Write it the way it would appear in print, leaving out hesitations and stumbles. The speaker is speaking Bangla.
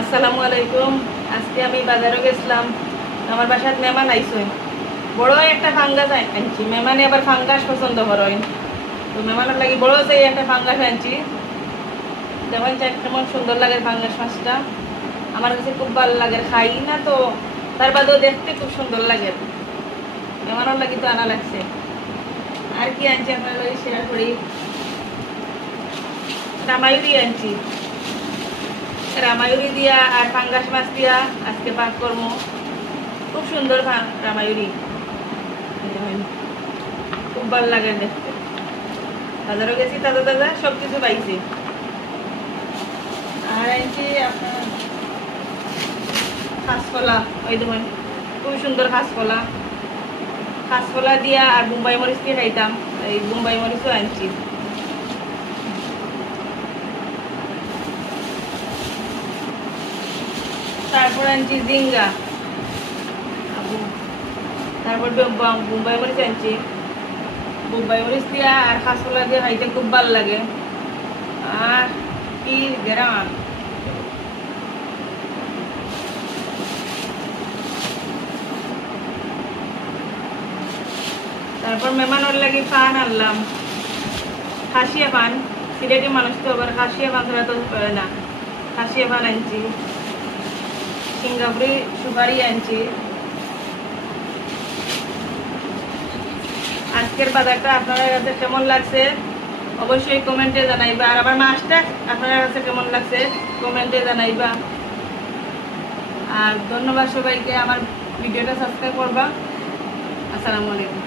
আসসালামু আলাইকুম। আজকে আমি বাজারে গেছিলাম, আমার বাসায় মেহমান আইসই। বড় একটা ফাঙ্গাস আনছি, মেহমানে আবার ফাঙ্গাস পছন্দ করেন, তো মেহমানের লাগি বড় সেই একটা ফাঙ্গাস আনছি। যেমন কেমন সুন্দর লাগে ফাঙ্গাস মাছটা, আমার কাছে খুব ভালো লাগে, খাই না তো তার বাদেও দেখতে খুব সুন্দর লাগে। মেহমানের লাগি তো আনা লাগছে। আর কি আনছি আপনার লাগে শেয়ার করি। রামায়ুরি আনছি, রামায়ুরি দিয়া আর ফাঙ্গাস মাছ দিয়া আজকে পাক করবো। খুব সুন্দর রামায়ুরি, খুব ভালো লাগে দেখতে। বাজারও গেছি, তাজা তাজা সব কিছু পাইছি। আর আনছি আপনার কাঁচকলা, ওই দেখুন খুব সুন্দর কাঁচকলা। কাঁচকলা দিয়া আর বোম্বাই মরিচ দিয়ে খাইতাম, এই বোম্বাই মরিচও আনছি। তারপর আনছি জিঙ্গা, তারপর বোম্বাই মরিচ আনছি। বোম্বাই মরিচ দিয়া আর কাঁচকলা দিয়ে খাইতে খুব ভালো লাগে। আর কি গেরাম, তারপর মেহমানের লাগি পান আনলাম, খাসিয়া পান। সিলেটি মানুষ তো আবার খাসিয়া পান ছাড়া তো না, খাসিয়া পান আনছি। সিঙ্গাপুরি সুপারি আনছি। আজকের বাজারটা আপনাদের কাছে কেমন লাগছে অবশ্যই কমেন্টে জানাইবা। আর আমার মাছটা আপনাদের কাছে কেমন লাগছে কমেন্টে জানাইবা। আর ধন্যবাদ সবাইকে, আমার ভিডিওটা সাবস্ক্রাইব করবা। আসসালামু আলাইকুম।